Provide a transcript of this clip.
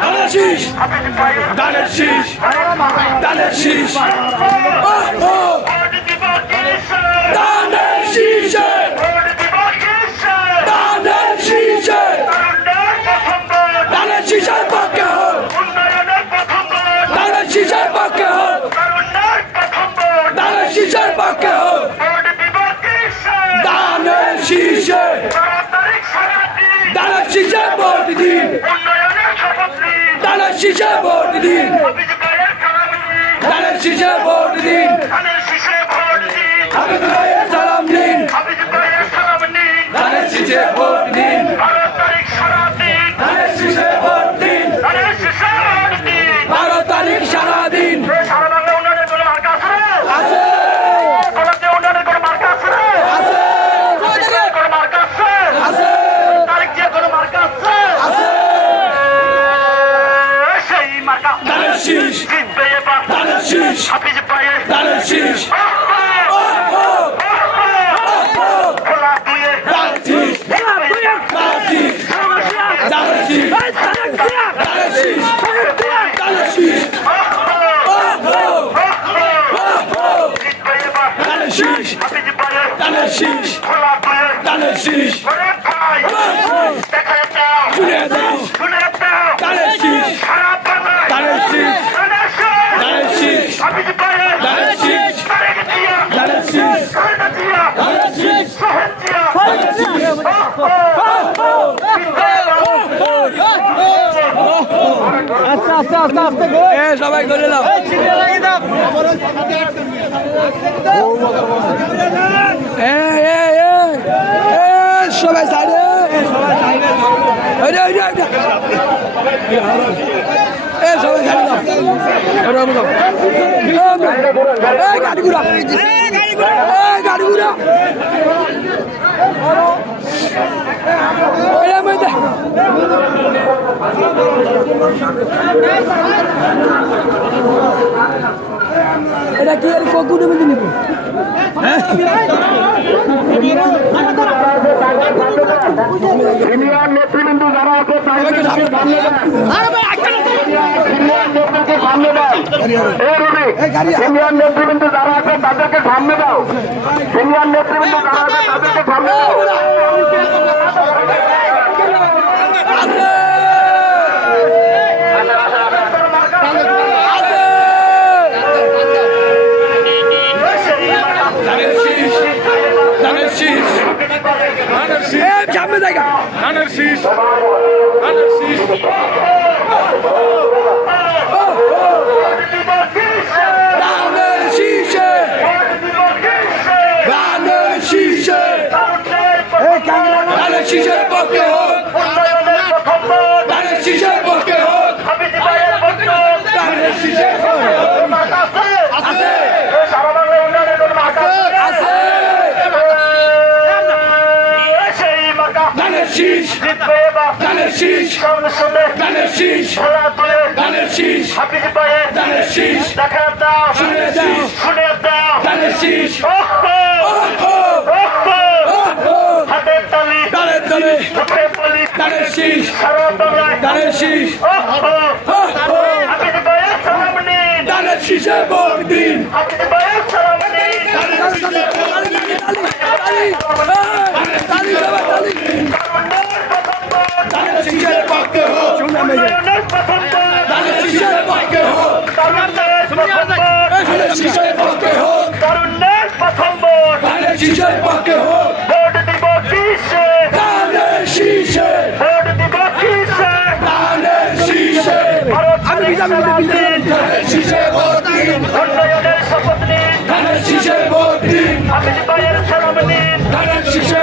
ধানের শীষ, ধানের শীষ, ধানের শীষ, ধানের শীষে, ধানের শীষে, ধানের শীষের পক্ষে হোক, ধানের শীষের পক্ষে হোক, ধানের শীষের পক্ষে হোক, ধানের শীষে, ধানের শীষে ভোট দিন, ধানের শীষে ভোট দিন, ধানের শীষে ভোট দিন, হাবিব ভাইয়ের সালাম নিন, ধানের শীষে ভোট দিন, ধানের শীষে ভোট দিন, 12 তারিখ সারাদিন আছে, ধানের শীষ, ধানের শীষ, ধানের শীষ, সবাই করে দাও, সবাই সাইডে, সবাই গাড়ি ঘুরা, গাড়ি ঘুরা, এটা কি আর কখন দেবে নিব সিনিয়র নেতৃবৃন্দ যারা আছে তাদেরকে সামনে দেন। সিনিয়র নেতৃবৃন্দ যারা আছে তাদেরকে সামনে দাও, সিনিয়র নেতৃবৃন্দ যারা আছে তাদেরকে সামনে দাও। ধানের শীষ, ধানের শীষ, ধানের শীষে, ধানের শীষে, ধানের শীষের পক্ষে হোক, ধানের শীষের পক্ষে হোক, ধানের শীষের পক্ষে হোক, আছে, আছে, ধানের শীষ, ধানের শীষ, ধানের শীষ, ধানের শীষ, ধানের শীষ, শুনে দাও, ধানের শীষ, ধানের তলে, ধানের শীষ, ধানের শীষ, ধানের শীষে ভোট দিন, ধানের শীষের পক্ষে হোক, ধানের শীষের পক্ষে হোক, ধানের শীষের পক্ষে হোক, ধানের শীষের পক্ষে হোক, ধানের শীষে, ধানের শীষে, ধানের শীষে ভোট দিন, ধানের শীষে ভোট দিন, ধানের শীষে